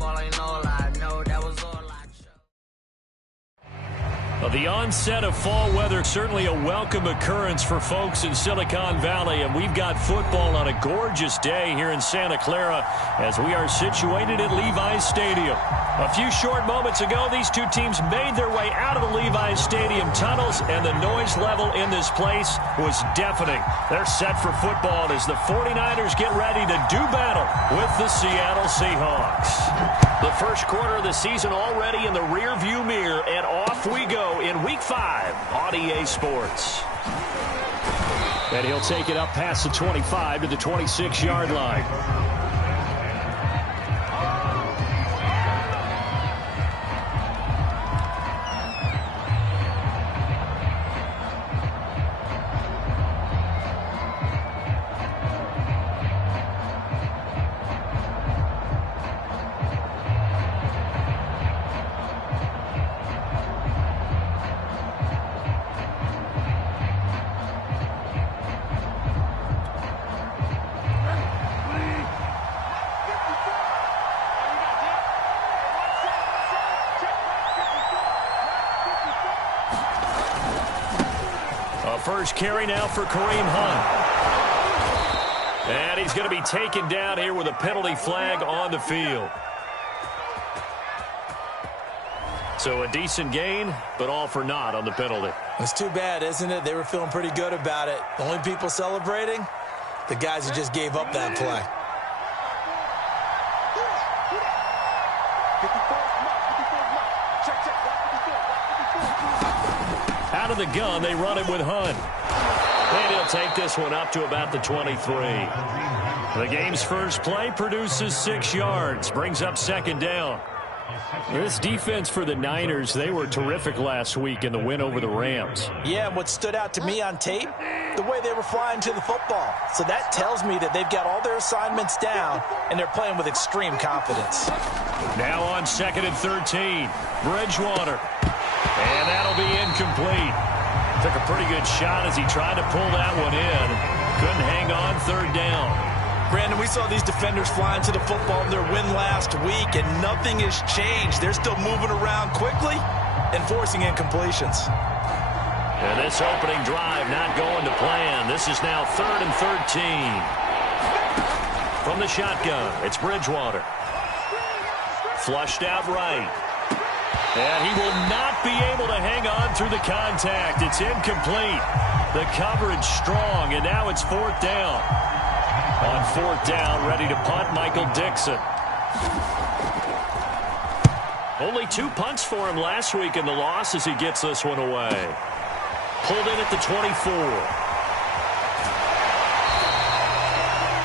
football ain't all I know. That was all I chose. The onset of fall weather, certainly a welcome occurrence for folks in Silicon Valley, and we've got football on a gorgeous day here in Santa Clara as we are situated at Levi's Stadium. A few short moments ago, these two teams made their way out of the Levi's Stadium tunnels, and the noise level in this place was deafening. They're set for football as the 49ers get ready to do battle with the Seattle Seahawks. The first quarter of the season already in the rearview mirror, and off we go in Week 5 on EA Sports. And he'll take it up past the 25 to the 26-yard line. First carry now for Kareem Hunt. And he's going to be taken down here with a penalty flag on the field. So a decent gain, but all for naught on the penalty. It's too bad, isn't it? They were feeling pretty good about it. The only people celebrating, the guys who just gave up that play. Out of the gun, they run it with Hunt. And he'll take this one up to about the 23. The game's first play produces 6 yards, brings up second down. This defense for the Niners, they were terrific last week in the win over the Rams. Yeah, and what stood out to me on tape, the way they were flying to the football. So that tells me that they've got all their assignments down, and they're playing with extreme confidence. Now on 2nd and 13, Bridgewater. And that'll be incomplete. Took a pretty good shot as he tried to pull that one in. Couldn't hang on, third down. Brandon, we saw these defenders flying to the football in their win last week, and nothing has changed. They're still moving around quickly and forcing incompletions. And this opening drive not going to plan. This is now 3rd and 13. From the shotgun, it's Bridgewater. Flushed out right. And he will not be able to hang on through the contact. It's incomplete. The coverage strong, and now it's 4th down. On 4th down, ready to punt, Michael Dixon. Only 2 punts for him last week in the loss as he gets this one away. Pulled in at the 24.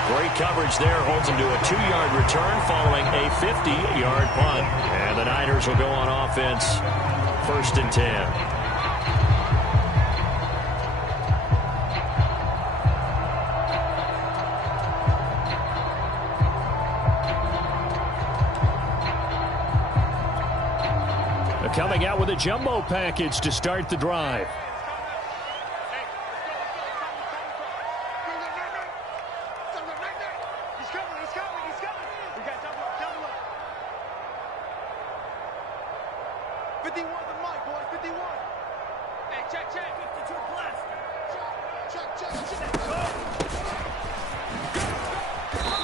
Great coverage there, holds him to a 2-yard return following a 50-yard punt. And the Niners will go on offense, 1st and 10. They're coming out with a jumbo package to start the drive.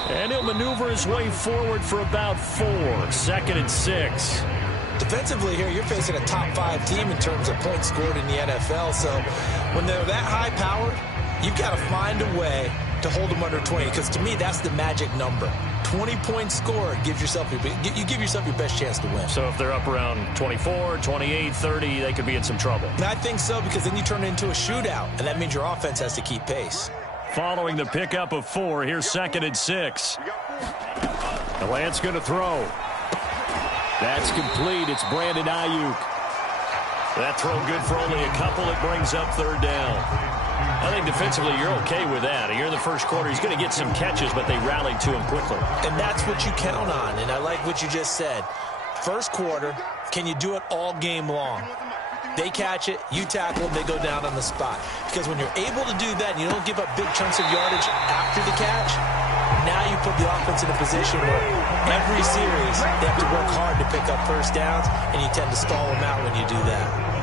And he'll maneuver his way forward for about 4. 2nd and 6. Defensively here, you're facing a top 5 team in terms of points scored in the NFL. So when they're that high-powered, you've got to find a way to hold them under 20. Because to me, that's the magic number. 20-point score gives yourself you give yourself your best chance to win. So if they're up around 24, 28, 30, they could be in some trouble. And I think so, because then you turn it into a shootout, and that means your offense has to keep pace. Following the pickup of 4, here's 2nd and 6. The Lance going to throw. That's complete. It's Brandon Ayuk. That throw good for only a couple. It brings up 3rd down. I think defensively you're okay with that. Here in the first quarter, he's going to get some catches, but they rallied to him quickly. And that's what you count on, and I like what you just said. First quarter, can you do it all game long? They catch it, you tackle them, they go down on the spot. Because when you're able to do that and you don't give up big chunks of yardage after the catch, Now you put the offense in a position where every series they have to work hard to pick up first downs, and you tend to stall them out when you do that.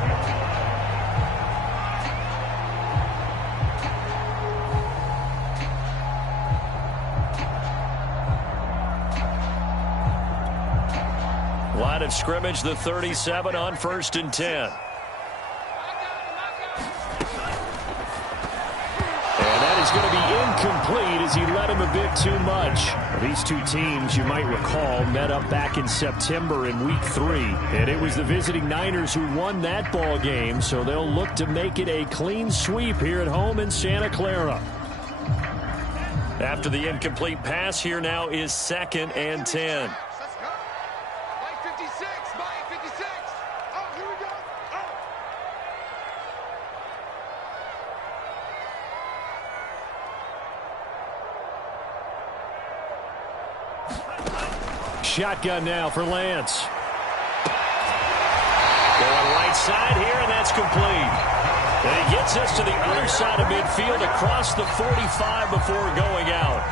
Line of scrimmage, the 37 on 1st and 10. And that is going to be incomplete as he led him a bit too much. These two teams, you might recall, met up back in September in Week 3. And it was the visiting Niners who won that ball game, so they'll look to make it a clean sweep here at home in Santa Clara. After the incomplete pass, here now is 2nd and 10. Shotgun now for Lance. Going right side here, and that's complete. And he gets us to the other side of midfield across the 45 before going out.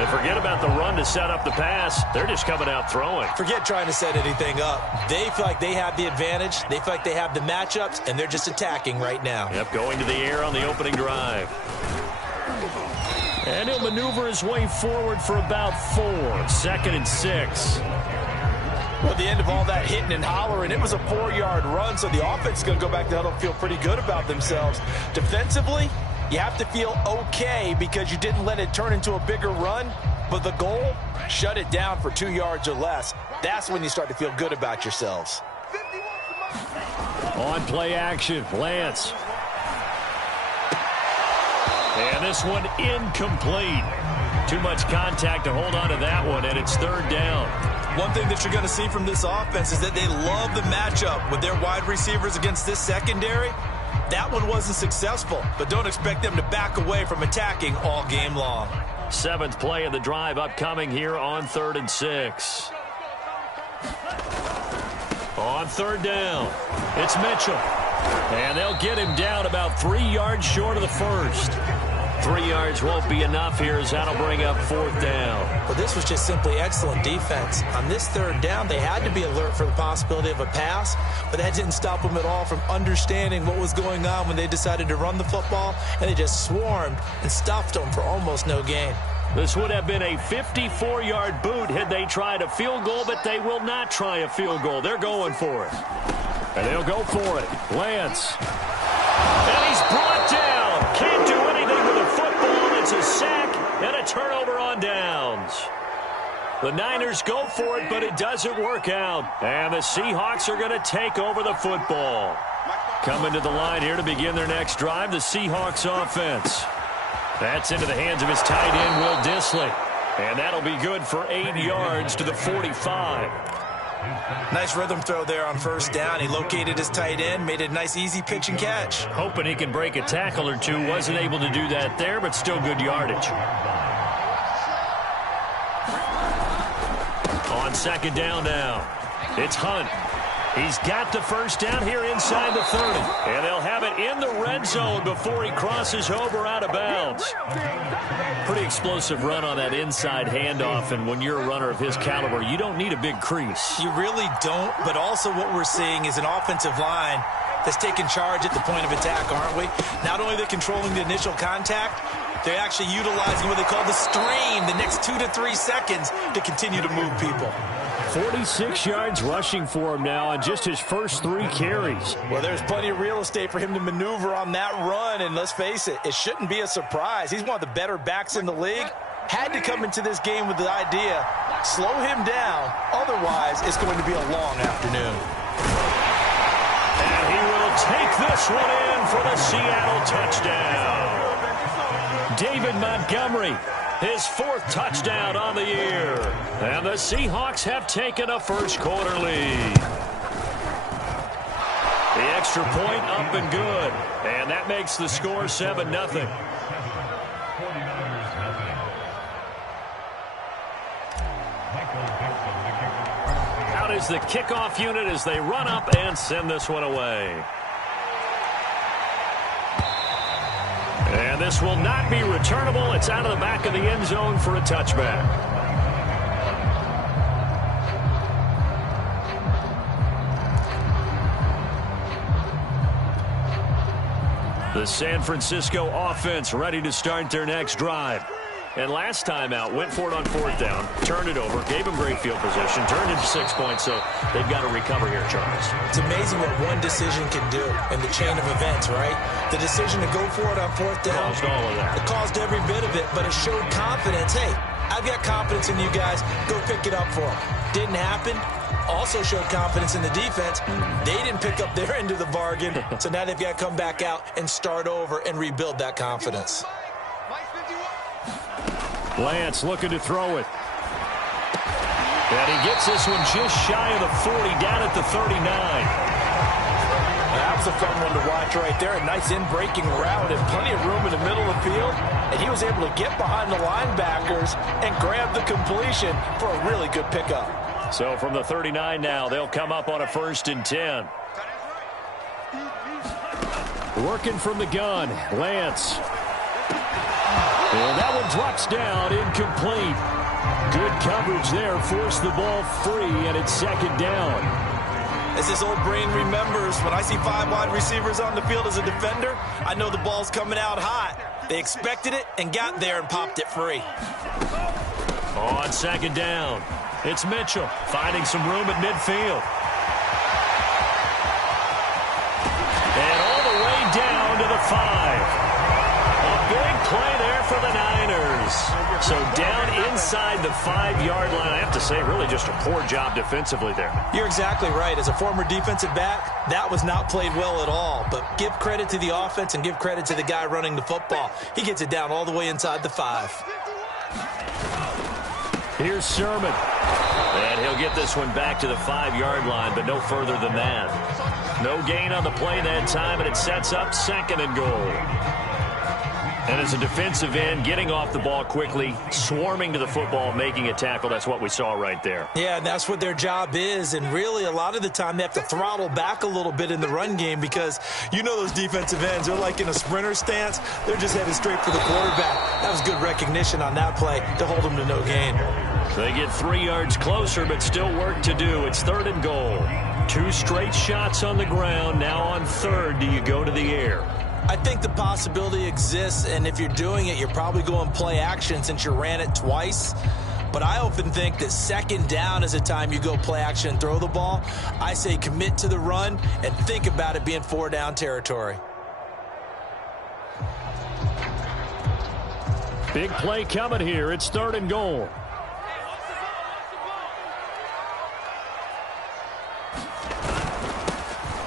And forget about the run to set up the pass. They're just coming out throwing. Forget trying to set anything up. They feel like they have the advantage. They feel like they have the matchups, and they're just attacking right now. Yep, going to the air on the opening drive. And he'll maneuver his way forward for about 4. 2nd and 6. Well, at the end of all that hitting and hollering, it was a 4-yard run, so the offense is going to go back to huddle and feel pretty good about themselves. Defensively, you have to feel okay because you didn't let it turn into a bigger run, but the goal, shut it down for 2 yards or less. That's when you start to feel good about yourselves. On play action, Lance. And this one incomplete. Too much contact to hold on to that one, and it's 3rd down. One thing that you're going to see from this offense is that they love the matchup with their wide receivers against this secondary. That one wasn't successful, but don't expect them to back away from attacking all game long. 7th play of the drive upcoming here on 3rd and 6. On 3rd down, it's Mitchell. And they'll get him down about 3 yards short of the first. 3 yards won't be enough here as that'll bring up 4th down. Well, this was just simply excellent defense. On this 3rd down, they had to be alert for the possibility of a pass, but that didn't stop them at all from understanding what was going on when they decided to run the football, and they just swarmed and stuffed them for almost no gain. This would have been a 54-yard boot had they tried a field goal, but they will not try a field goal. They're going for it. And they'll go for it. Lance. And he's brought down. Can't do anything with a football. It's a sack and a turnover on downs. The Niners go for it, but it doesn't work out. And the Seahawks are going to take over the football. Coming to the line here to begin their next drive, the Seahawks offense. That's into the hands of his tight end, Will Dissly. And that'll be good for 8 yards to the 45. Nice rhythm throw there on 1st down. He located his tight end, made it a nice, easy pitch and catch. Hoping he can break a tackle or two. Wasn't able to do that there, but still good yardage. On 2nd down now, it's Hunt. He's got the 1st down here inside the 30. And they'll have it in the red zone before he crosses over out of bounds. Pretty explosive run on that inside handoff, and when you're a runner of his caliber, you don't need a big crease. You really don't, but also what we're seeing is an offensive line that's taking charge at the point of attack, aren't we? Not only are they controlling the initial contact, they're actually utilizing what they call the stream, the next 2 to 3 seconds to continue to move people. 46 yards rushing for him now on just his first 3 carries. Well, there's plenty of real estate for him to maneuver on that run, and let's face it, it shouldn't be a surprise. He's one of the better backs in the league. Had to come into this game with the idea, slow him down, otherwise it's going to be a long afternoon. And he will take this one in for the Seattle touchdown. David Montgomery, his 4th touchdown on the year. And the Seahawks have taken a first-quarter lead. The extra point up and good. And that makes the score 7-0. Out is the kickoff unit as they run up and send this one away. And And this will not be returnable. It's out of the back of the end zone for a touchback. The San Francisco offense ready to start their next drive. And last time out, went for it on fourth down, turned it over, gave them great field position, turned into 6 points, so they've got to recover here, Charles. It's amazing what one decision can do in the chain of events, right? The decision to go for it on fourth down. Caused all of that. It caused every bit of it, but it showed confidence. Hey, I've got confidence in you guys. Go pick it up for them. Didn't happen. Also showed confidence in the defense. They didn't pick up their end of the bargain, so now they've got to come back out and start over and rebuild that confidence. Lance looking to throw it. And he gets this one just shy of the 40, down at the 39. That was a fun one to watch right there. A nice in-breaking route and plenty of room in the middle of the field. And he was able to get behind the linebackers and grab the completion for a really good pickup. So from the 39 now, they'll come up on a 1st and 10. Working from the gun, Lance. And that one drops down, incomplete. Good coverage there, forced the ball free, and it's 2nd down. As this old brain remembers, when I see 5 wide receivers on the field as a defender, I know the ball's coming out hot. They expected it and got there and popped it free. On 2nd down, it's Mitchell finding some room at midfield. And all the way down to the 5. Big play there for the Niners. So down inside the 5-yard line. I have to say, really just a poor job defensively there. You're exactly right. As a former defensive back, that was not played well at all. But give credit to the offense and give credit to the guy running the football. He gets it down all the way inside the 5. Here's Sermon. And he'll get this one back to the 5-yard line, but no further than that. No gain on the play that time, and it sets up 2nd and goal. And as a defensive end, getting off the ball quickly, swarming to the football, making a tackle, that's what we saw right there. Yeah, and that's what their job is. And really, a lot of the time, they have to throttle back a little bit in the run game because you know those defensive ends, they're like in a sprinter stance. They're just headed straight for the quarterback. That was good recognition on that play to hold them to no gain. They get 3 yards closer, but still work to do. It's 3rd and goal. 2 straight shots on the ground. Now on 3rd, do you go to the air? I think the possibility exists, and if you're doing it, you're probably going play action since you ran it twice. But I often think that 2nd down is a time you go play action and throw the ball. I say commit to the run and think about it being 4-down territory. Big play coming here. It's 3rd and goal.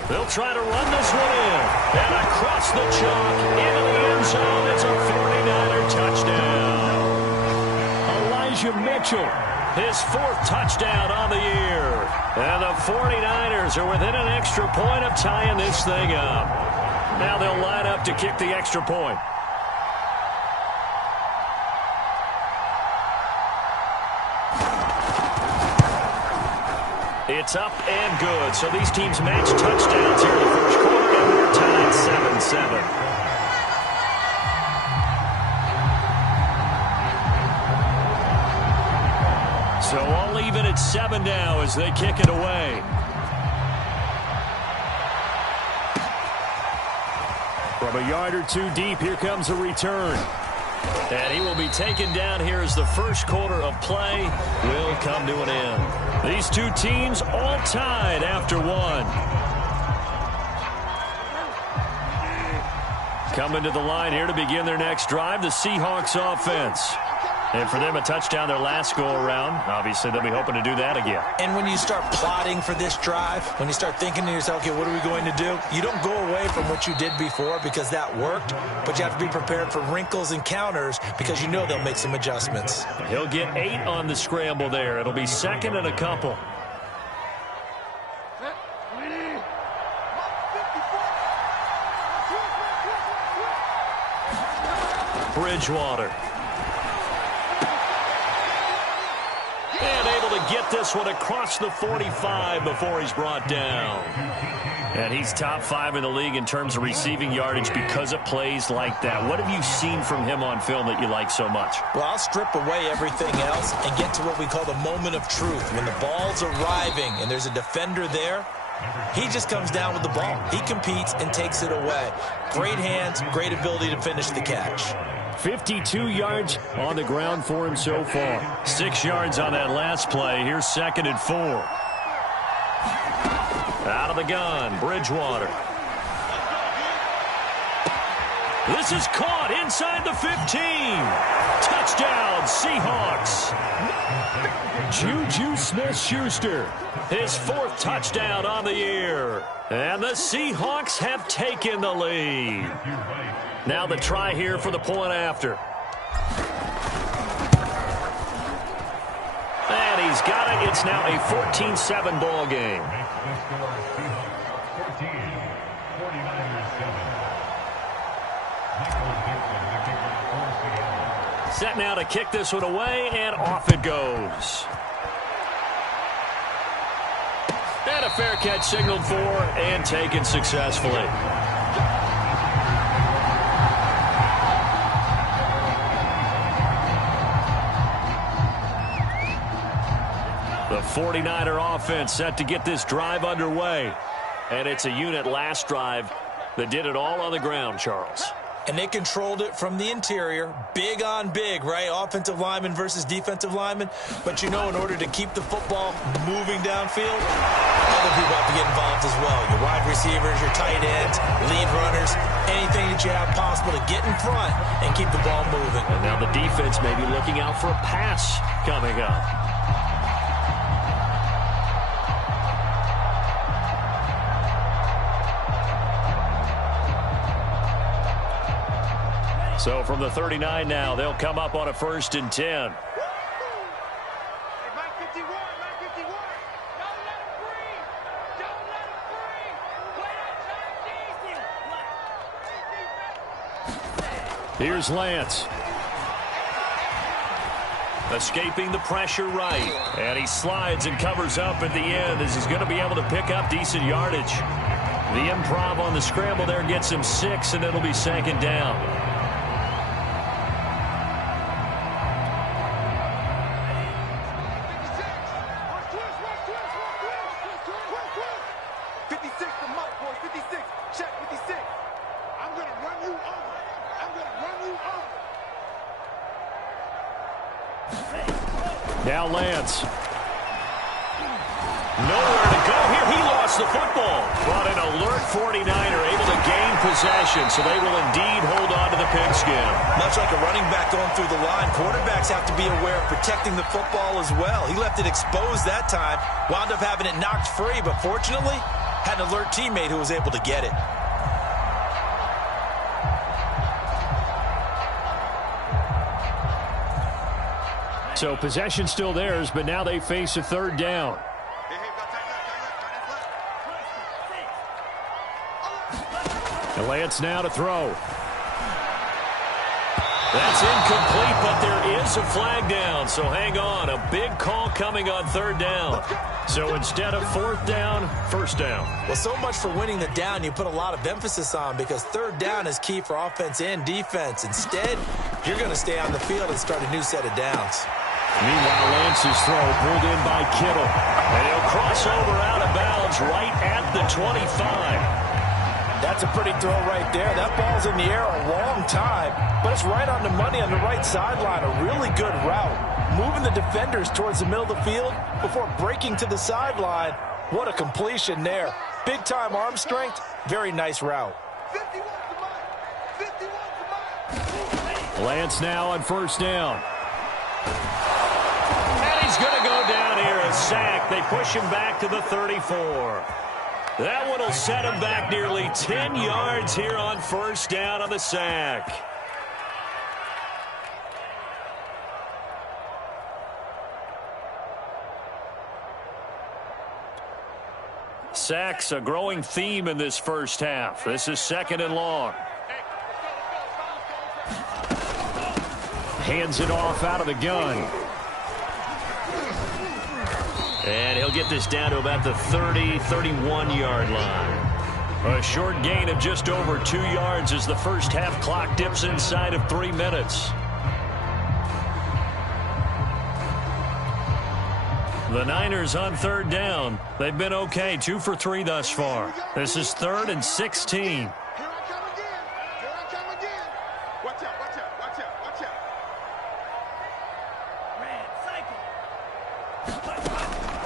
They'll try to run this one in. And across the chalk into the end zone. It's a 49er touchdown. Elijah Mitchell, his 4th touchdown on the year. And the 49ers are within an extra point of tying this thing up. Now they'll line up to kick the extra point. It's up and good. So these teams match touchdowns here in the first quarter, and we're tied 7-7. So all even at 7 now as they kick it away. From a yard or 2 deep, here comes a return. And he will be taken down here as the first quarter of play will come to an end. These two teams all tied after 1. Coming to the line here to begin their next drive, the Seahawks offense. And for them, a touchdown their last go-around. Obviously, they'll be hoping to do that again. And when you start plotting for this drive, when you start thinking to yourself, okay, what are we going to do? You don't go away from what you did before because that worked, but you have to be prepared for wrinkles and counters because you know they'll make some adjustments. He'll get 8 on the scramble there. It'll be 2nd and a couple. Bridgewater. And able to get this one across the 45 before he's brought down. And he's top 5 in the league in terms of receiving yardage because of plays like that. What have you seen from him on film that you like so much? Well, I'll strip away everything else and get to what we call the moment of truth. When the ball's arriving and there's a defender there, he just comes down with the ball. He competes and takes it away. Great hands, great ability to finish the catch. 52 yards on the ground for him so far. 6 yards on that last play. Here's 2nd and 4. Out of the gun, Bridgewater. This is caught inside the 15. Touchdown, Seahawks. Juju Smith-Schuster, his 4th touchdown on the year. And the Seahawks have taken the lead. Now the try here for the point after. And he's got it. It's now a 14-7 ball game. Set now to kick this one away, and off it goes. And a fair catch signaled for and taken successfully. The 49er offense set to get this drive underway. And it's a unit last drive that did it all on the ground, Charles. And they controlled it from the interior. Big on big, right? Offensive lineman versus defensive lineman. But, you know, in order to keep the football moving downfield, other people have to get involved as well. Your wide receivers, your tight ends, lead runners, anything that you have possible to get in front and keep the ball moving. And now the defense may be looking out for a pass coming up. So from the 39 now, they'll come up on a 1st and 10. Here's Lance. Escaping the pressure right. And he slides and covers up at the end as he's going to be able to pick up decent yardage. The improv on the scramble there gets him 6, and it'll be 2nd down. Now Lance. Nowhere to go here. He lost the football. But an alert 49er able to gain possession, so they will indeed hold on to the pigskin. Much like a running back going through the line, quarterbacks have to be aware of protecting the football as well. He left it exposed that time, wound up having it knocked free, but fortunately had an alert teammate who was able to get it. So possession still theirs, but now they face a 3rd down. And Lance now to throw. That's incomplete, but there is a flag down. So hang on, a big call coming on 3rd down. So instead of 4th down, 1st down. Well, so much for winning the down you put a lot of emphasis on, because 3rd down is key for offense and defense. Instead, you're going to stay on the field and start a new set of downs. Meanwhile, Lance's throw pulled in by Kittle. And he'll cross over out of bounds right at the 25. That's a pretty throw right there. That ball's in the air a long time, but it's right on the money on the right sideline. A really good route. Moving the defenders towards the middle of the field before breaking to the sideline. What a completion there. Big-time arm strength. Very nice route. Lance now on 1st down. And he's going to go down here, a sack. They push him back to the 34. That one will set him back nearly 10 yards here on 1st down on the sack. Sacks, a growing theme in this first half. This is 2nd and long. Hands it off out of the gun. And he'll get this down to about the 30, 31-yard line. A short gain of just over 2 yards as the first half clock dips inside of 3 minutes. The Niners on third down. They've been okay, 2 for 3 thus far. This is 3rd and 16.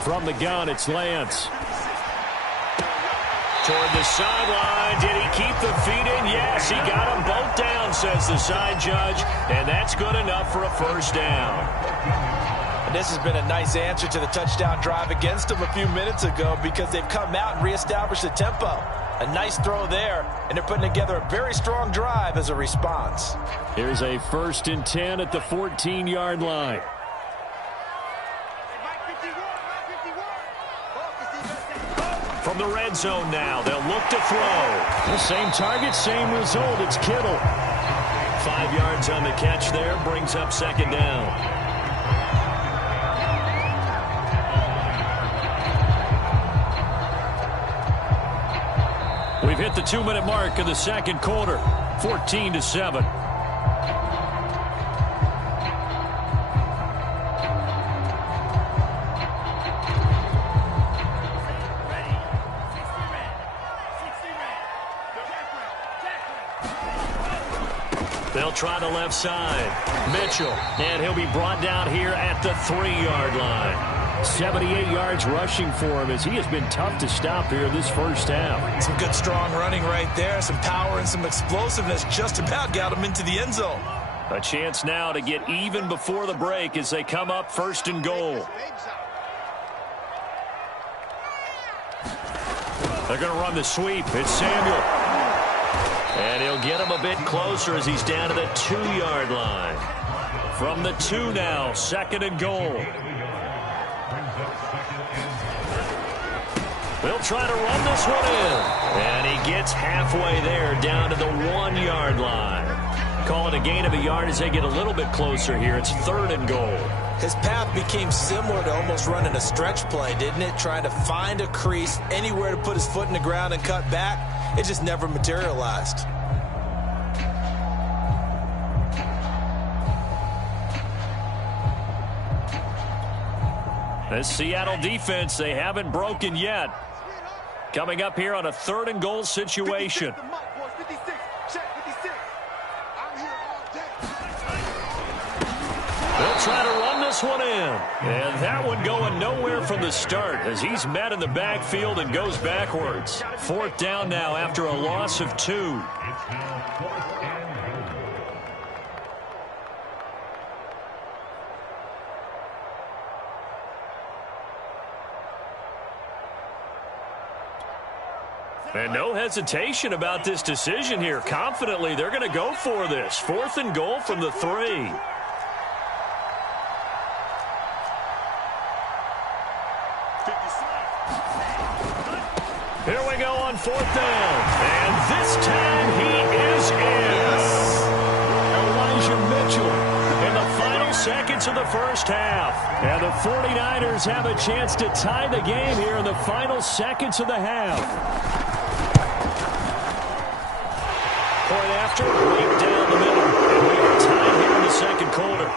From the gun, it's Lance. Toward the sideline. Did he keep the feet in? Yes, he got them both down, says the side judge. And that's good enough for a first down. And this has been a nice answer to the touchdown drive against them a few minutes ago because they've come out and reestablished the tempo. A nice throw there, and they're putting together a very strong drive as a response. Here's a 1st and 10 at the 14-yard line. From the red zone now, they'll look to throw. The same target, same result. It's Kittle. 5 yards on the catch there, brings up 2nd down. We've hit the 2-minute mark of the second quarter, 14-7. They'll try the left side. Mitchell, and he'll be brought down here at the 3-yard line. 78 yards rushing for him as he has been tough to stop here this first half. Some good strong running right there. Some power and some explosiveness just about got him into the end zone. A chance now to get even before the break as they come up 1st and goal. They're going to run the sweep. It's Samuel. And he'll get him a bit closer as he's down to the 2-yard line. From the 2 now, 2nd and goal. They'll try to run this one in. And he gets halfway there down to the 1-yard line. Call it a gain of a yard as they get a little bit closer here. It's 3rd and goal. His path became similar to almost running a stretch play, didn't it? Trying to find a crease, anywhere to put his foot in the ground and cut back. It just never materialized. This Seattle defense, they haven't broken yet. Coming up here on a 3rd and goal situation. They'll try to run this one in. And that one going nowhere from the start as he's met in the backfield and goes backwards. 4th down now after a loss of 2. And no hesitation about this decision here. Confidently, they're going to go for this. 4th and goal from the 3. Here we go on 4th down. And this time he is in. Elijah Mitchell in the final seconds of the first half. And the 49ers have a chance to tie the game here in the final seconds of the half. Point after, right down the middle. And we are tied here in the second quarter.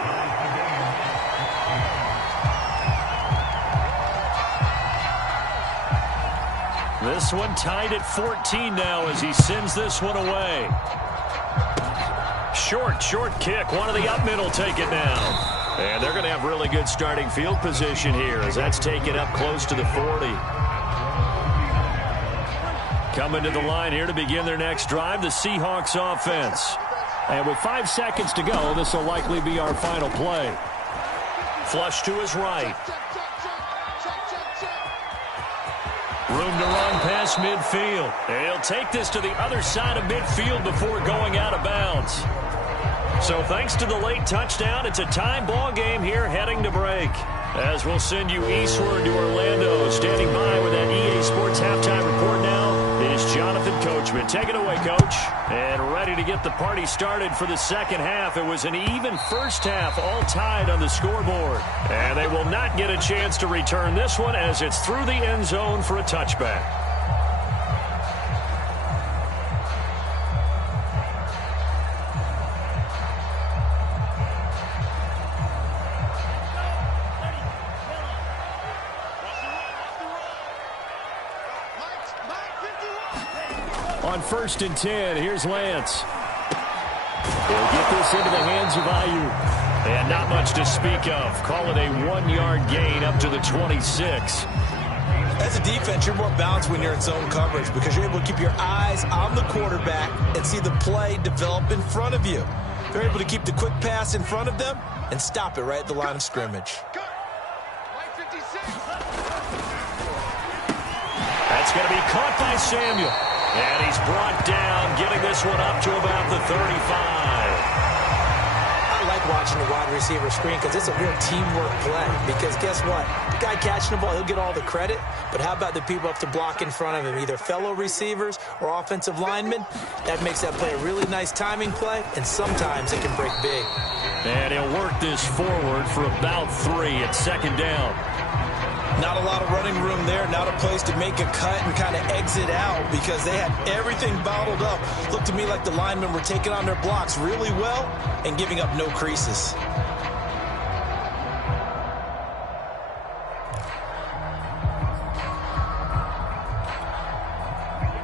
This one tied at 14 now as he sends this one away. Short kick. One of the up middle take it down. And they're going to have really good starting field position here as that's taken up close to the 40. Coming to the line here to begin their next drive, the Seahawks offense. And with 5 seconds to go, this will likely be our final play. Flush to his right. Room to run past midfield. And he'll take this to the other side of midfield before going out of bounds. So thanks to the late touchdown, it's a tie ball game here heading to break. As we'll send you eastward to Orlando. Standing by with that EA Sports halftime report now is Jonathan Coachman. Take it away, Coach. And ready to get the party started for the second half. It was an even first half, all tied on the scoreboard. And they will not get a chance to return this one as it's through the end zone for a touchback. On 1st and 10, here's Lance. He'll get this into the hands of Ayuk. And not much to speak of. Call it a 1-yard gain up to the 26. As a defense, you're more balanced when you're in zone coverage because you're able to keep your eyes on the quarterback and see the play develop in front of you. They're able to keep the quick pass in front of them and stop it right at the line of scrimmage. That's going to be caught by Samuel. And he's brought down, getting this one up to about the 35. I like watching the wide receiver screen because it's a real teamwork play. Because guess what? The guy catching the ball, he'll get all the credit. But how about the people up to block in front of him, either fellow receivers or offensive linemen? That makes that play a really nice timing play, and sometimes it can break big. And he'll work this forward for about 3 at 2nd down. Not a lot of running room there. Not a place to make a cut and kind of exit out because they had everything bottled up. Looked to me like the linemen were taking on their blocks really well and giving up no creases.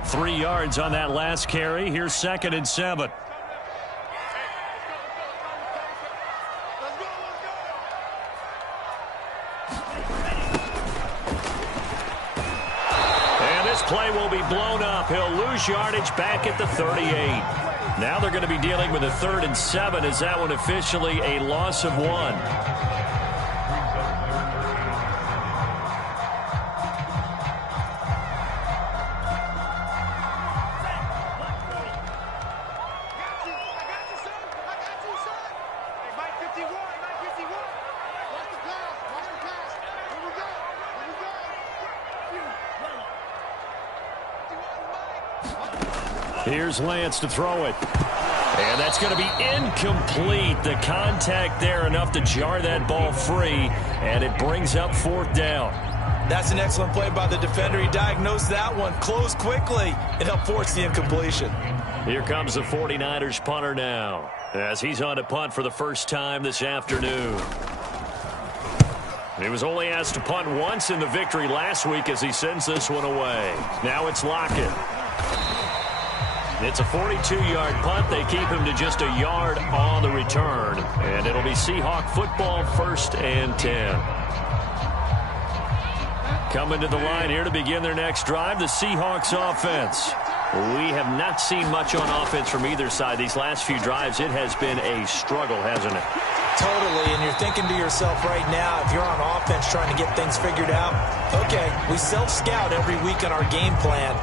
Three yards on that last carry. Here's 2nd and 7. Play will be blown up. He'll lose yardage back at the 38. Now they're going to be dealing with a 3rd and 7. Is that one officially a loss of 1? Here's Lance to throw it. And that's going to be incomplete. The contact there enough to jar that ball free. And it brings up 4th down. That's an excellent play by the defender. He diagnosed that one, closed quickly, and helped force the incompletion. Here comes the 49ers punter now, as he's on to punt for the first time this afternoon. He was only asked to punt once in the victory last week as he sends this one away. Now it's Lockett. It's a 42-yard punt. They keep him to just a yard on the return. And it'll be Seahawk football, 1st and 10. Coming to the line here to begin their next drive, the Seahawks offense. We have not seen much on offense from either side. These last few drives, it has been a struggle, hasn't it? Totally, and you're thinking to yourself right now, if you're on offense trying to get things figured out, okay, we self-scout every week on our game plan.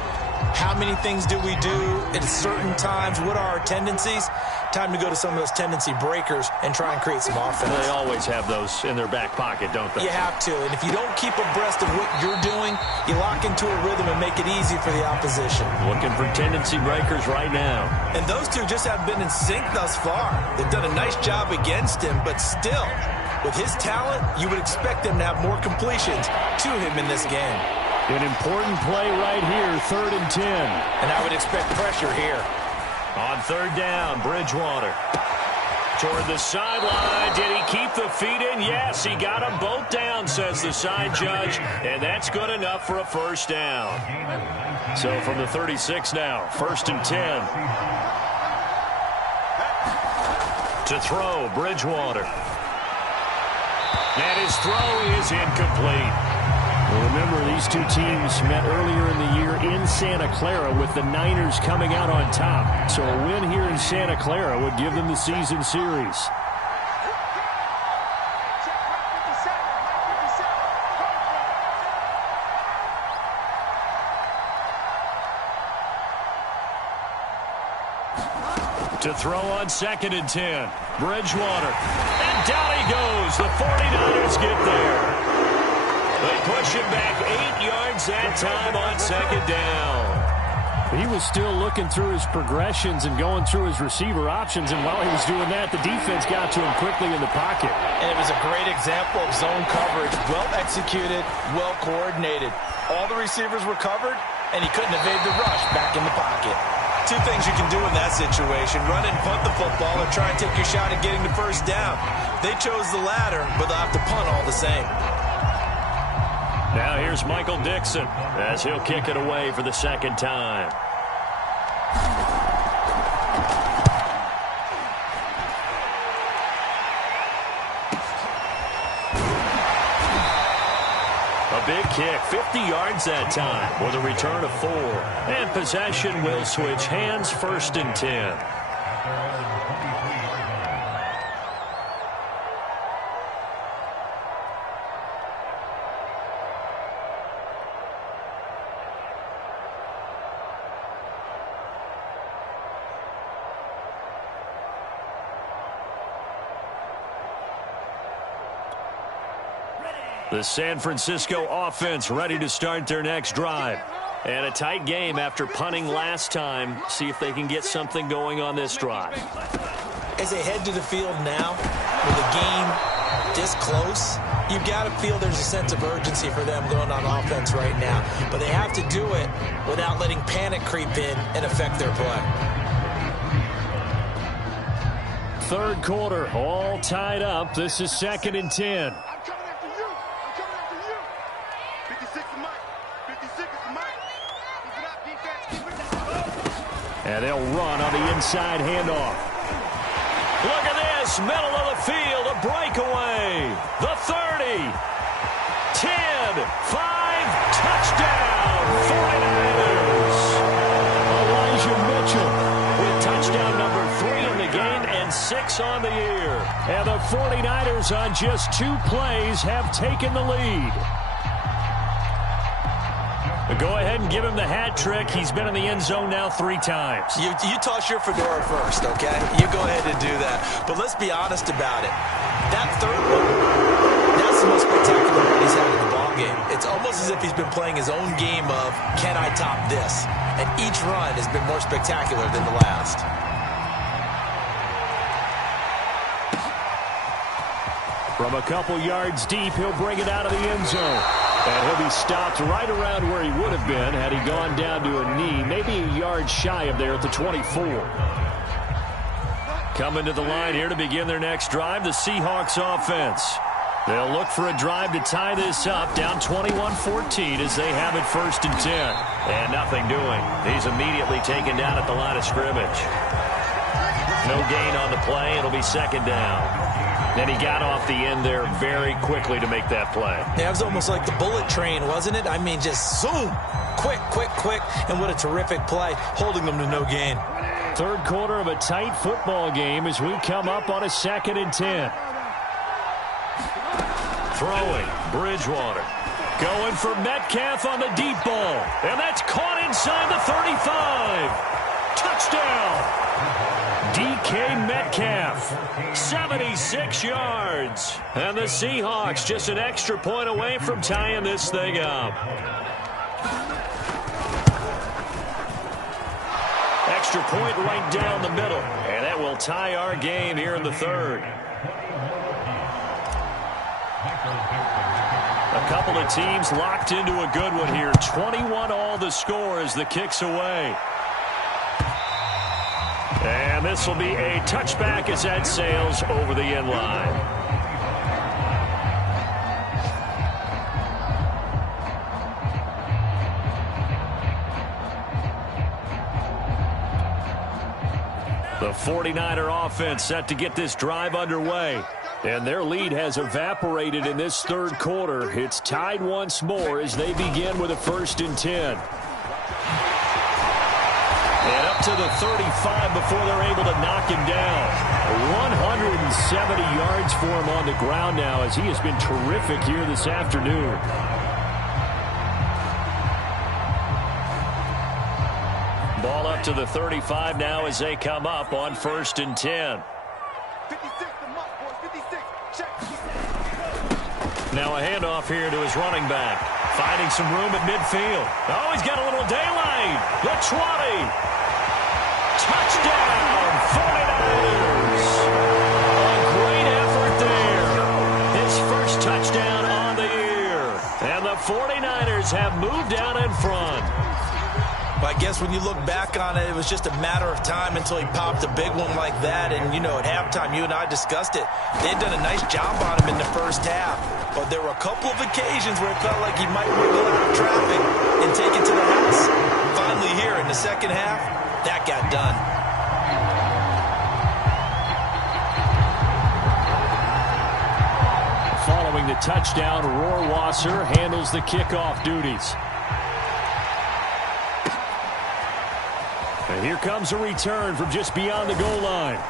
How many things do we do at certain times? What are our tendencies? Time to go to some of those tendency breakers and try and create some offense. They always have those in their back pocket, don't they? You have to. And if you don't keep abreast of what you're doing, you lock into a rhythm and make it easy for the opposition. Looking for tendency breakers right now. And those two just have been in sync thus far. They've done a nice job against him, but still, with his talent, you would expect them to have more completions to him in this game. An important play right here, 3rd and 10. And I would expect pressure here. On 3rd down, Bridgewater. Toward the sideline. Did he keep the feet in? Yes, he got them both down, says the side judge. And that's good enough for a 1st down. So from the 36 now, 1st and 10. To throw, Bridgewater. And his throw is incomplete. Well, remember, these two teams met earlier in the year in Santa Clara with the Niners coming out on top. So a win here in Santa Clara would give them the season series. To throw on 2nd and 10. Bridgewater. And down he goes. The 49ers get there. They push him back 8 yards that time on 2nd down. He was still looking through his progressions and going through his receiver options, and while he was doing that, the defense got to him quickly in the pocket. And it was a great example of zone coverage. Well executed, well coordinated. All the receivers were covered, and he couldn't evade the rush back in the pocket. Two things you can do in that situation: run and punt the football, or try and take your shot at getting the 1st down. They chose the latter, but they'll have to punt all the same. Now here's Michael Dixon as he'll kick it away for the 2nd time. A big kick, 50 yards that time with a return of 4. And possession will switch hands, 1st and 10. The San Francisco offense ready to start their next drive. And a tight game after punting last time. See if they can get something going on this drive. As they head to the field now, with a game this close, you've got to feel there's a sense of urgency for them going on offense right now. But they have to do it without letting panic creep in and affect their play. Third quarter, all tied up. This is 2nd and 10. And they'll run on the inside handoff. Look at this, middle of the field, a breakaway. The 30, 10, 5, touchdown, 49ers. Elijah Mitchell with touchdown number 3 in the game and 6 on the year. And the 49ers on just 2 plays have taken the lead. Go ahead and give him the hat trick. He's been in the end zone now 3 times. You toss your fedora first, okay? You go ahead and do that. But let's be honest about it. That third one, that's the most spectacular run he's had in the ballgame. It's almost as if he's been playing his own game of, can I top this? And each run has been more spectacular than the last. From a couple yards deep, he'll bring it out of the end zone. And he'll be stopped right around where he would have been had he gone down to a knee, maybe a yard shy of there at the 24. Coming to the line here to begin their next drive, the Seahawks offense. They'll look for a drive to tie this up, down 21-14 as they have it 1st and 10. And nothing doing. He's immediately taken down at the line of scrimmage. No gain on the play. It'll be 2nd down. And he got off the end there very quickly to make that play. Yeah, it was almost like the bullet train, wasn't it? I mean, just zoom. Quick, quick, quick. And what a terrific play, holding them to no gain. Third quarter of a tight football game as we come up on a 2nd and 10. Throwing, Bridgewater. Going for Metcalf on the deep ball. And that's caught inside the 35. Touchdown. DK Metcalf, 76 yards. And the Seahawks just an extra point away from tying this thing up. Extra point right down the middle. And that will tie our game here in the 3rd. A couple of teams locked into a good one here. 21 all the score as the kick's away. And this will be a touchback as that sails over the end line. The 49er offense set to get this drive underway. And their lead has evaporated in this 3rd quarter. It's tied once more as they begin with a 1st and 10. And up to the 35 before they're able to knock him down. 170 yards for him on the ground now as he has been terrific here this afternoon. Ball up to the 35 now as they come up on 1st and 10. Now a handoff here to his running back. Finding some room at midfield. Oh, he's got a little daylight. The 20. Touchdown, 49ers. A great effort there. His first touchdown on the year. And the 49ers have moved out in front. Well, I guess when you look back on it, it was just a matter of time until he popped a big one like that. And, you know, at halftime, you and I discussed it. They had done a nice job on him in the first half. But there were a couple of occasions where it felt like he might wiggle out of traffic and take it to the house. Finally here in the second half, that guy job done. Following the touchdown, Rohrwasser handles the kickoff duties. And here comes a return from just beyond the goal line.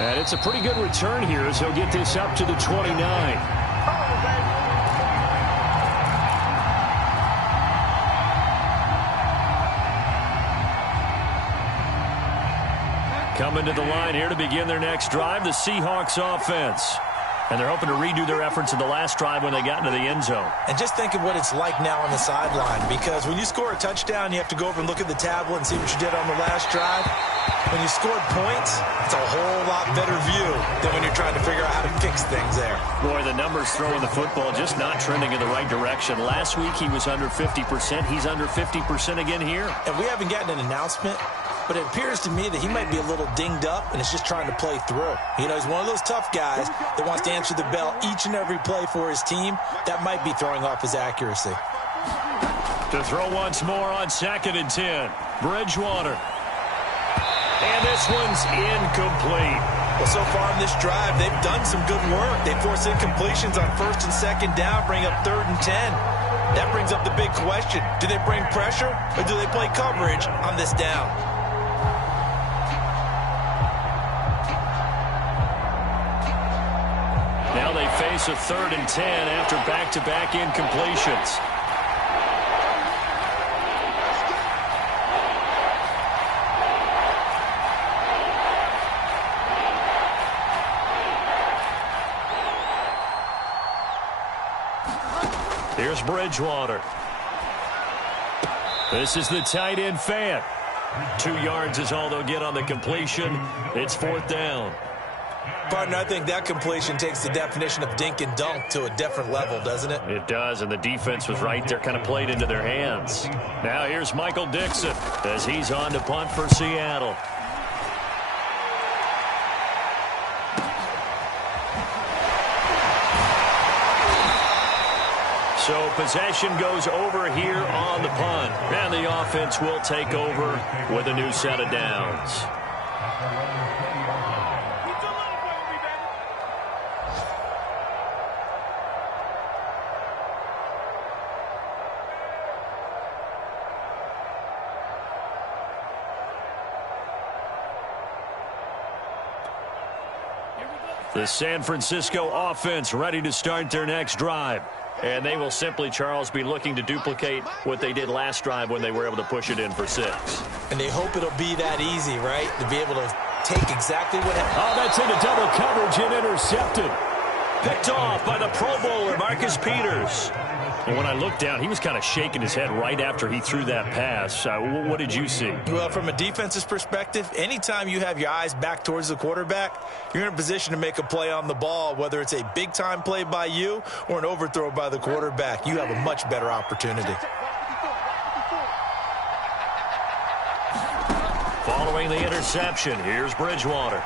And it's a pretty good return here as he'll get this up to the 29. Coming to the line here to begin their next drive, the Seahawks offense. And they're hoping to redo their efforts in the last drive when they got into the end zone. And just think of what it's like now on the sideline, because when you score a touchdown, you have to go over and look at the tablet and see what you did on the last drive. When you scored points, it's a whole lot better view than when you're trying to figure out how to fix things there. Boy, the numbers throwing the football just not trending in the right direction. Last week he was under 50%. He's under 50% again here. And we haven't gotten an announcement, but it appears to me that he might be a little dinged up and is just trying to play through. You know, he's one of those tough guys that wants to answer the bell each and every play for his team. That might be throwing off his accuracy. To throw once more on 2nd and 10. Bridgewater. And this one's incomplete. Well, so far in this drive, they've done some good work. They force incompletions on 1st and 2nd down, bring up 3rd and 10. That brings up the big question. Do they bring pressure or do they play coverage on this down? Now they face a 3rd and 10 after back-to-back incompletions. Here's Bridgewater. This is the tight end fan. 2 yards is all they'll get on the completion. It's 4th down. Partner, I think that completion takes the definition of dink and dunk to a different level, doesn't it? It does, and the defense was right there, kind of played into their hands. Now here's Michael Dixon as he's on to punt for Seattle. So possession goes over here on the punt, and the offense will take over with a new set of downs. The San Francisco offense ready to start their next drive. And they will simply, Charles, be looking to duplicate what they did last drive when they were able to push it in for 6. And they hope it'll be that easy, right? To be able to take exactly what happened. Oh, that's into double coverage and intercepted. Picked off by the Pro Bowler, Marcus Peters. And when I looked down, he was kind of shaking his head right after he threw that pass. What did you see? Well, from a defense's perspective, anytime you have your eyes back towards the quarterback, you're in a position to make a play on the ball, whether it's a big-time play by you or an overthrow by the quarterback. You have a much better opportunity. Following the interception, here's Bridgewater.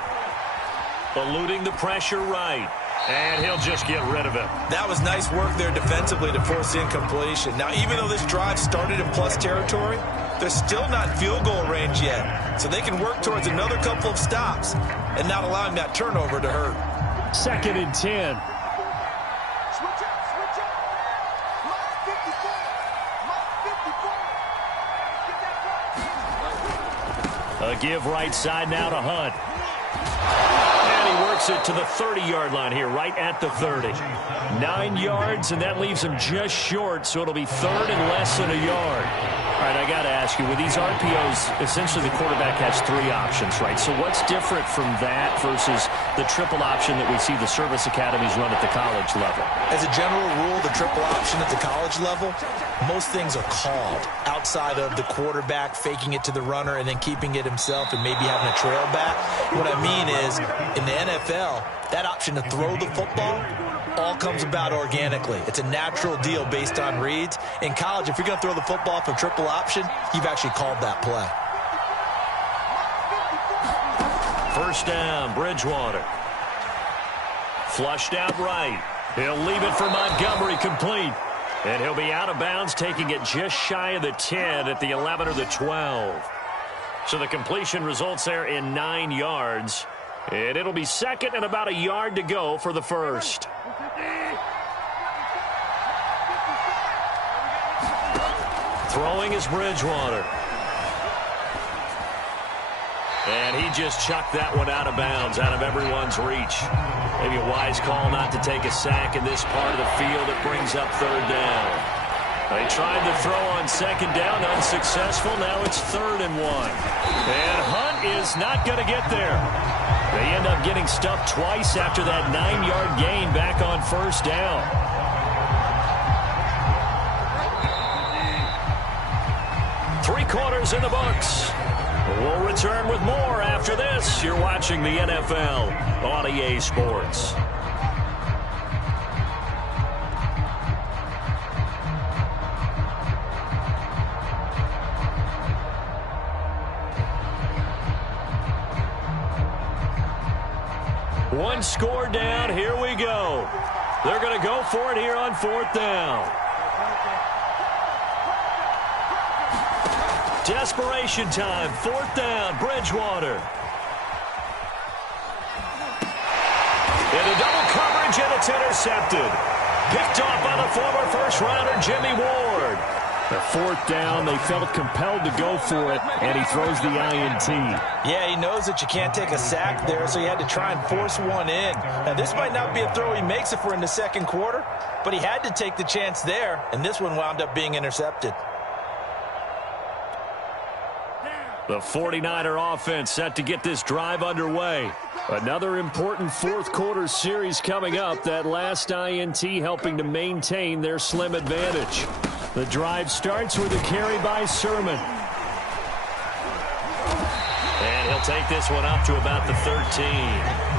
Eluding the pressure right. And he'll just get rid of it. That was nice work there defensively to force incompletion. Now, even though this drive started in plus territory, they're still not in field goal range yet. So they can work towards another couple of stops and not allowing that turnover to hurt. 2nd and 10. A give right side now to Hunt. And he works it to the 30-yard line here, right at the 30. 9 yards, and that leaves him just short, so it'll be 3rd and less than a yard. All right, I got to ask you, with these RPOs, essentially the quarterback has 3 options, right? So what's different from that versus the triple option that we see the service academies run at the college level? As a general rule, the triple option at the college level, most things are called outside of the quarterback faking it to the runner and then keeping it himself and maybe having a trail back. What I mean is, in the NFL, that option to throw the football all comes about organically. It's a natural deal based on reads. In college, if you're going to throw the football for triple option, you've actually called that play. 1st down, Bridgewater. Flushed out right. He'll leave it for Montgomery, complete. And he'll be out of bounds, taking it just shy of the 10 at the 11 or the 12. So the completion results there in 9 yards. And it'll be second and about a yard to go for the first. Throwing is Bridgewater. And he just chucked that one out of bounds, out of everyone's reach. Maybe a wise call not to take a sack in this part of the field. It brings up third down. They tried to throw on second down, unsuccessful. Now it's 3rd and 1. And Hunt is not going to get there. They end up getting stuffed twice after that 9-yard gain back on first down. Three quarters in the books. We'll return with more after this. You're watching the NFL on EA Sports. One score down. Here we go. They're going to go for it here on 4th down. Desperation time. 4th down. Bridgewater. Into double coverage, and it's intercepted. Picked off by the former first-rounder Jimmy Ward. The 4th down, they felt compelled to go for it, and he throws the INT. Yeah, he knows that you can't take a sack there, so he had to try and force one in. Now, this might not be a throw he makes if we're in the second quarter, but he had to take the chance there, and this one wound up being intercepted. The 49er offense set to get this drive underway. Another important fourth-quarter series coming up. That last INT helping to maintain their slim advantage. The drive starts with a carry by Sermon. And he'll take this one up to about the 13.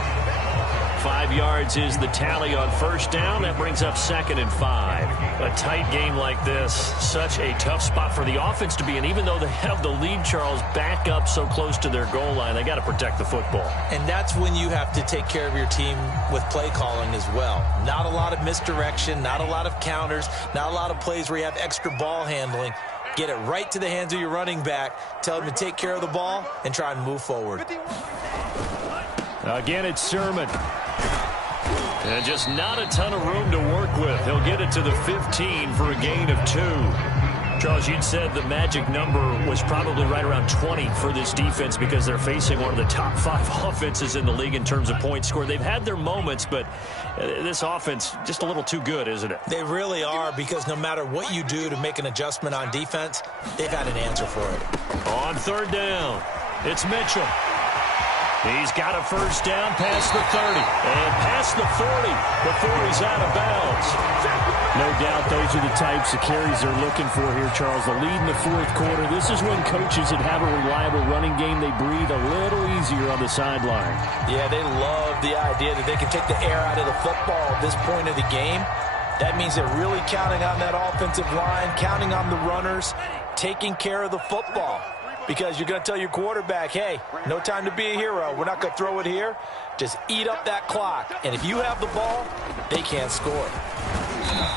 5 yards is the tally on first down. That brings up 2nd and 5. A tight game like this, such a tough spot for the offense to be in. Even though they have the lead, Charles, back up so close to their goal line, they got to protect the football. And that's when you have to take care of your team with play calling as well. Not a lot of misdirection, not a lot of counters, not a lot of plays where you have extra ball handling. Get it right to the hands of your running back. Tell him to take care of the ball and try and move forward. Again, it's Sermon. And just not a ton of room to work with. He'll get it to the 15 for a gain of 2. Charles, you'd said the magic number was probably right around 20 for this defense because they're facing one of the top 5 offenses in the league in terms of points scored. They've had their moments, but this offense just a little too good, isn't it? They really are, because no matter what you do to make an adjustment on defense, they've had an answer for it. On 3rd down, it's Mitchell. He's got a first down past the 30 and past the 40 before he's out of bounds. No doubt those are the types of carries they're looking for here, Charles. The lead in the 4th quarter. This is when coaches that have a reliable running game, they breathe a little easier on the sideline. Yeah, they love the idea that they can take the air out of the football at this point of the game. That means they're really counting on that offensive line, counting on the runners, taking care of the football. Because you're going to tell your quarterback, hey, no time to be a hero. We're not going to throw it here. Just eat up that clock. And if you have the ball, they can't score.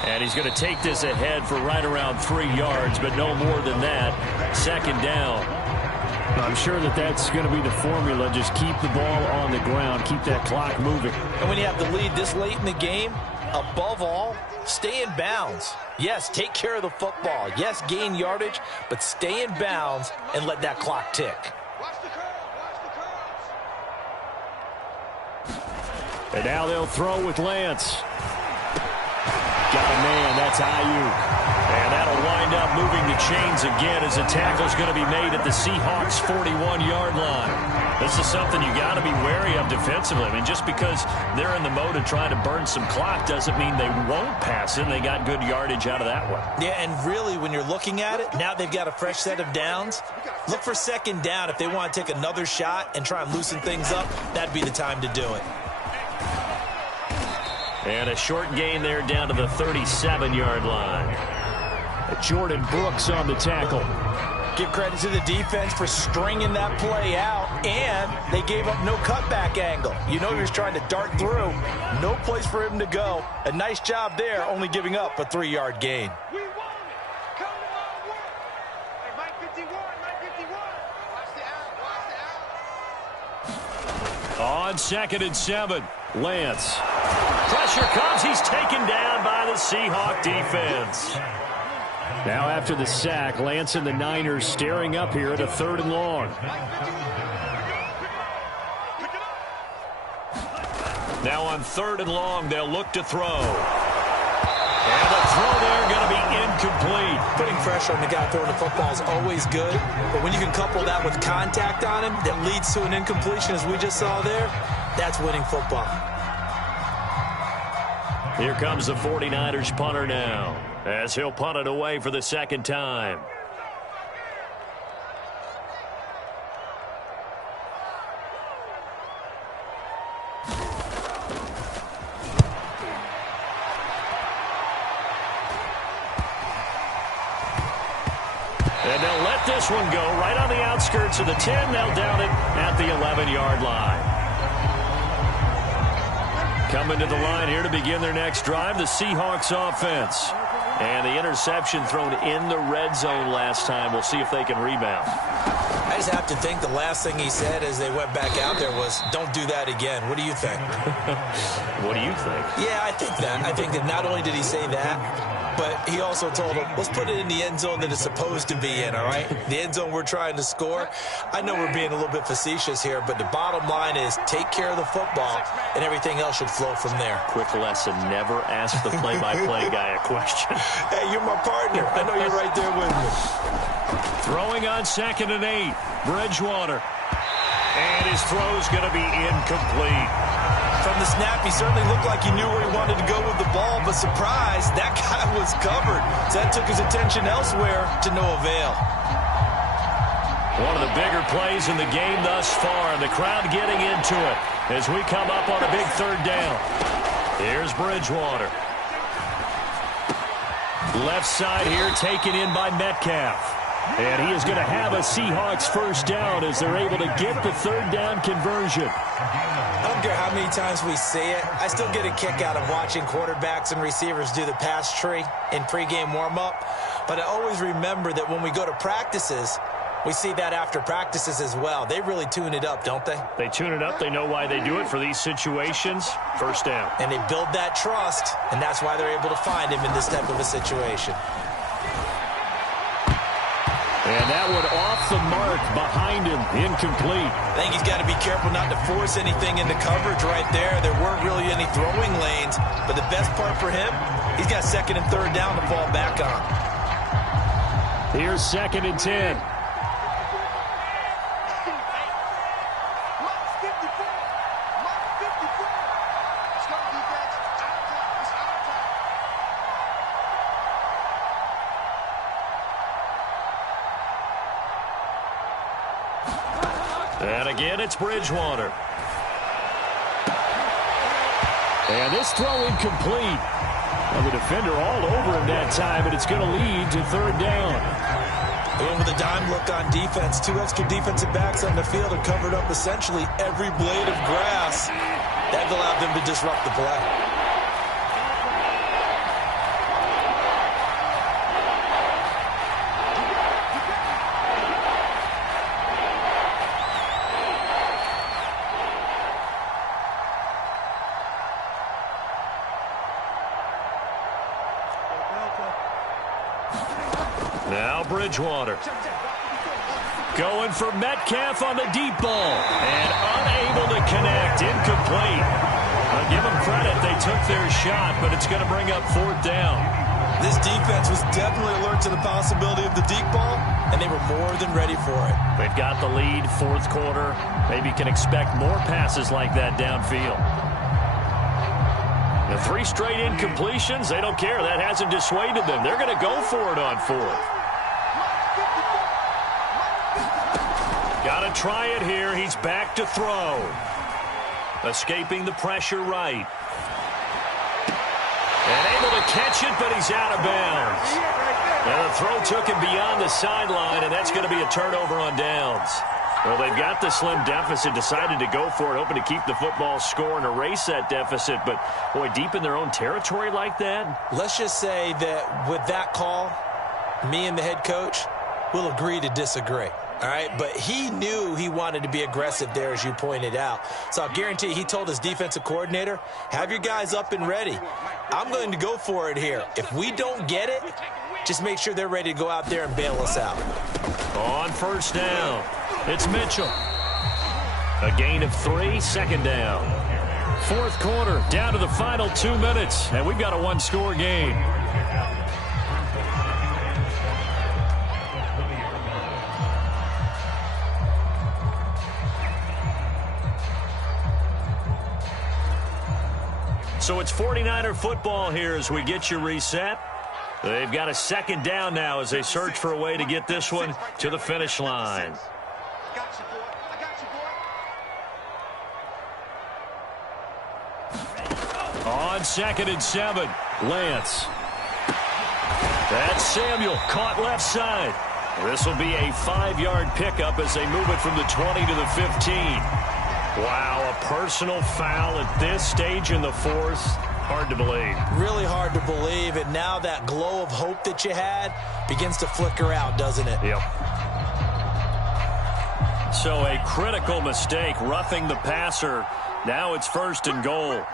And he's going to take this ahead for right around 3 yards, but no more than that. 2nd down. I'm sure that that's going to be the formula. Just keep the ball on the ground. Keep that clock moving. And when you have the lead this late in the game, above all, stay in bounds. Yes, take care of the football. Yes, gain yardage, but stay in bounds and let that clock tick. And now they'll throw with Lance. Got a man. That's Ayuk. And that'll wind up moving the chains again as the tackle's going to be made at the Seahawks' 41-yard line. This is something you got to be wary of defensively. I mean, just because they're in the mode of trying to burn some clock doesn't mean they won't pass it. They got good yardage out of that one. Yeah, and really, when you're looking at it, now they've got a fresh set of downs. Look for 2nd down. If they want to take another shot and try and loosen things up, that'd be the time to do it. And a short gain there down to the 37-yard line. Jordan Brooks on the tackle. Give credit to the defense for stringing that play out, and they gave up no cutback angle. You know he was trying to dart through. No place for him to go. A nice job there, only giving up a 3-yard gain. We won. Come on, work. Hey, Mike 51, Mike 51. Watch the out. On 2nd and 7, Lance. Pressure comes. He's taken down by the Seahawk defense. Now after the sack, Lance and the Niners staring up here at a 3rd and long. Now on 3rd and long, they'll look to throw. And the throw there going to be incomplete. Putting pressure on the guy throwing the football is always good, but when you can couple that with contact on him that leads to an incompletion, as we just saw there, that's winning football. Here comes the 49ers punter now, as he'll punt it away for the 2nd time. And they'll let this one go right on the outskirts of the 10. They'll down it at the 11-yard line. Coming to the line here to begin their next drive, the Seahawks offense. And the interception thrown in the red zone last time. We'll see if they can rebound. I just have to think the last thing he said as they went back out there was, don't do that again. What do you think? What do you think? Yeah, I think that. I think that not only did he say that, but he also told him, let's put it in the end zone that it's supposed to be in, all right? The end zone we're trying to score. I know we're being a little bit facetious here, but the bottom line is take care of the football, and everything else should flow from there. Quick lesson, never ask the play-by-play guy a question. Hey, you're my partner. I know you're right there with me. Throwing on 2nd and 8, Bridgewater. And his throw's going to be incomplete. From the snap, he certainly looked like he knew where he wanted to go with the ball, but surprise, that guy was covered. So that took his attention elsewhere to no avail. One of the bigger plays in the game thus far, and the crowd getting into it as we come up on a big 3rd down. Here's Bridgewater. Left side here taken in by Metcalf. And he is going to have a Seahawks 1st down as they're able to get the 3rd down conversion. I don't care how many times we see it. I still get a kick out of watching quarterbacks and receivers do the pass tree in pregame warm-up. But I always remember that when we go to practices, we see that after practices as well. They really tune it up, don't they? They tune it up. They know why they do it for these situations. 1st down. And they build that trust, and that's why they're able to find him in this type of a situation. And that one off the mark behind him, incomplete. I think he's got to be careful not to force anything into coverage right there. There weren't really any throwing lanes, but the best part for him, he's got 2nd and 3rd down to fall back on. Here's 2nd and 10. And again, it's Bridgewater. And this throw incomplete. And the defender all over him that time, and it's going to lead to 3rd down. They went with a dime look on defense. 2 extra defensive backs on the field and covered up essentially every blade of grass. That allowed them to disrupt the play. Now Bridgewater. Going for Metcalf on the deep ball. And unable to connect. Incomplete. I'll give them credit. They took their shot, but it's going to bring up 4th down. This defense was definitely alert to the possibility of the deep ball, and they were more than ready for it. They've got the lead, 4th quarter. Maybe can expect more passes like that downfield. The 3 straight incompletions, they don't care. That hasn't dissuaded them. They're going to go for it on 4th. Got to try it here. He's back to throw. Escaping the pressure right. And able to catch it, but he's out of bounds. And the throw took him beyond the sideline, and that's going to be a turnover on downs. Well, they've got the slim deficit, decided to go for it, hoping to keep the football score and erase that deficit. But, boy, deep in their own territory like that? Let's just say that with that call, me and the head coach will agree to disagree. All right, but he knew he wanted to be aggressive there, as you pointed out. So I'll guarantee he told his defensive coordinator, have your guys up and ready. I'm going to go for it here. If we don't get it, just make sure they're ready to go out there and bail us out. On first down, it's Mitchell. A gain of 3, second down. Fourth quarter, down to the final 2 minutes, and we've got a one-score game. So it's 49er football here as we get you reset. They've got a second down now as they search for a way to get this one to the finish line. On 2nd and 7, Lance. That's Samuel, caught left side. This will be a 5-yard pickup as they move it from the 20 to the 15. Wow, a personal foul at this stage in the fourth. Hard to believe. Really hard to believe, and now that glow of hope that you had begins to flicker out, doesn't it? Yep. So a critical mistake, roughing the passer. Now it's 1st and goal.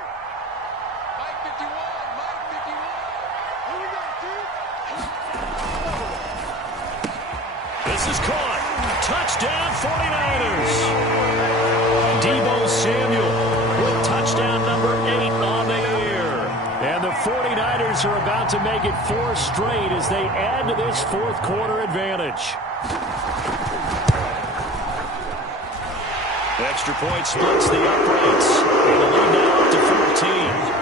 This is caught. Touchdown 49ers. Deebo Samuel with touchdown number 8 on the year. And the 49ers are about to make it 4 straight as they add to this fourth quarter advantage. Extra point splits the uprights. And the lead now up to 14.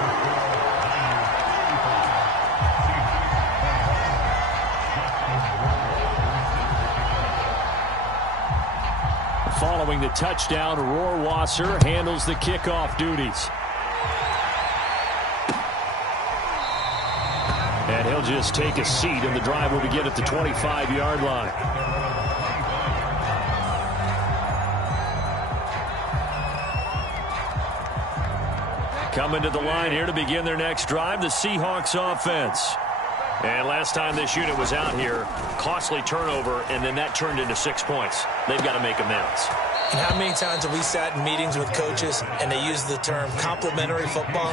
Following the touchdown, Rohrwasser handles the kickoff duties. And he'll just take a seat, and the drive will begin at the 25-yard line. Coming to the line here to begin their next drive, the Seahawks offense. And last time this unit was out here, costly turnover, and then that turned into 6 points. They've got to make amends. And how many times have we sat in meetings with coaches and they use the term complementary football?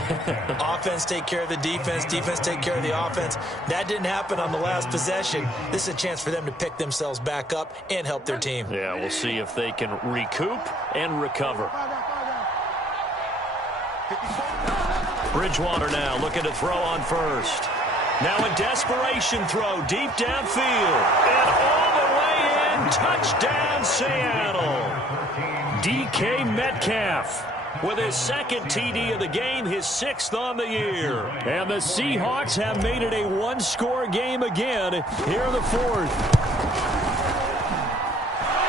Offense take care of the defense, defense take care of the offense. That didn't happen on the last possession. This is a chance for them to pick themselves back up and help their team. Yeah, we'll see if they can recoup and recover. Bridgewater now looking to throw on first. Now a desperation throw deep downfield. And all the way in, touchdown Seattle. DK Metcalf with his second TD of the game, his 6th on the year. And the Seahawks have made it a one-score game again here in the fourth.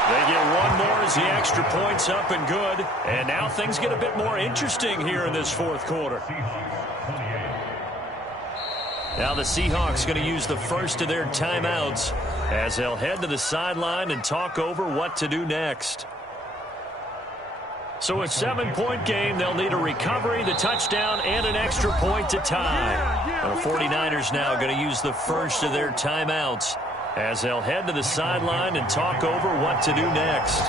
They get one more as the extra point's up and good. And now things get a bit more interesting here in this fourth quarter. Now the Seahawks going to use the first of their timeouts as they'll head to the sideline and talk over what to do next. So a 7-point game, they'll need a recovery, the touchdown, and an extra point to tie. And the 49ers now going to use the first of their timeouts as they'll head to the sideline and talk over what to do next.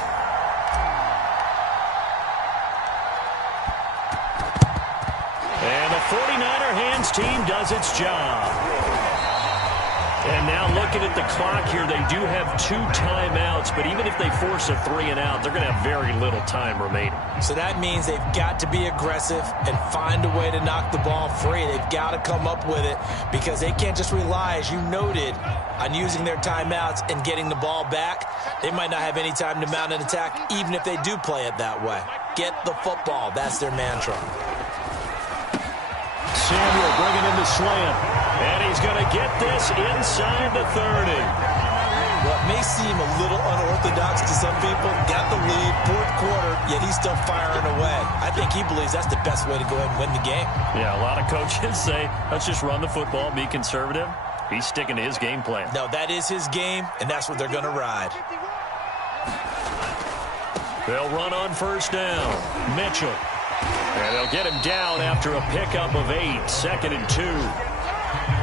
And the 49er hands team does its job. And now looking at the clock here, they do have 2 timeouts, but even if they force a 3 and out, they're going to have very little time remaining. So that means they've got to be aggressive and find a way to knock the ball free. They've got to come up with it because they can't just rely, as you noted, on using their timeouts and getting the ball back. They might not have any time to mount an attack, even if they do play it that way. Get the football. That's their mantra. Samuel bringing in the slant. And he's going to get this inside the 30. What may seem a little unorthodox to some people, got the lead, fourth quarter, yet he's still firing away. I think he believes that's the best way to go ahead and win the game. Yeah, a lot of coaches say, let's just run the football, be conservative. He's sticking to his game plan. No, that is his game, and that's what they're going to ride. They'll run on first down. Mitchell. And they'll get him down after a pickup of 8, 2nd and 2.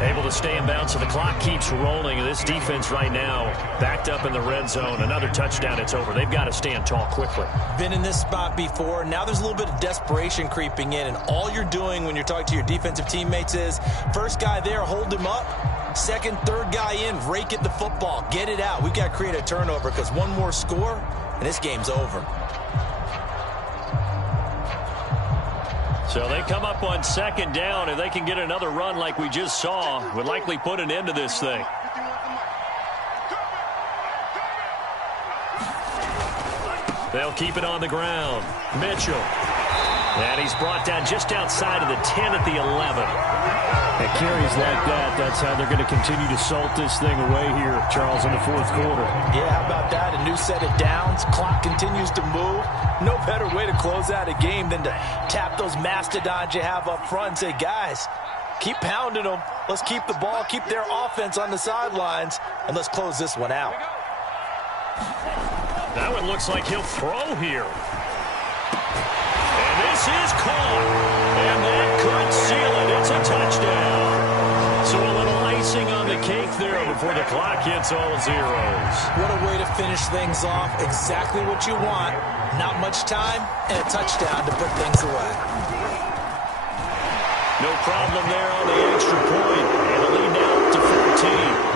Able to stay in bounds, so the clock keeps rolling. And this defense right now backed up in the red zone. Another touchdown, it's over. They've got to stand tall quickly. Been in this spot before. Now there's a little bit of desperation creeping in, and all you're doing when you're talking to your defensive teammates is first guy there, hold him up. Second, third guy in, rake at the football. Get it out. We've got to create a turnover because one more score, and this game's over. So they come up on second down. If they can get another run like we just saw, would likely put an end to this thing. They'll keep it on the ground. Mitchell. And he's brought down just outside of the 10 at the 11. At carries like that, that's how they're going to continue to salt this thing away here, Charles, in the fourth quarter. Yeah, how about that? A new set of downs. Clock continues to move. No better way to close out a game than to tap those mastodons you have up front and say, guys, keep pounding them. Let's keep the ball, keep their offense on the sidelines, and let's close this one out. That one looks like he'll throw here. And this is caught. And that could seal it. It's a touchdown. So a little icing on the cake there before the clock hits all zeros. What a way to finish things off. Exactly what you want. Not much time and a touchdown to put things away. No problem there on the extra point. And the lead now up to 14.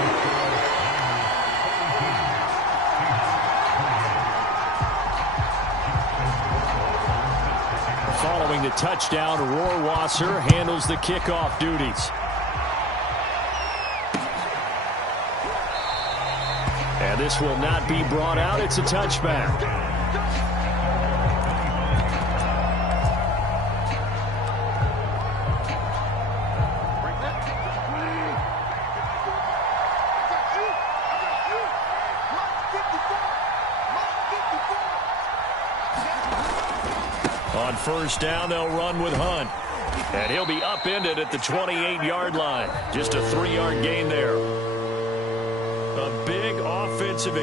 Following the touchdown, Rohrwasser handles the kickoff duties. And this will not be brought out. It's a touchback. On first down, they'll run with Hunt. And he'll be upended at the 28-yard line. Just a 3-yard gain there. A big offensive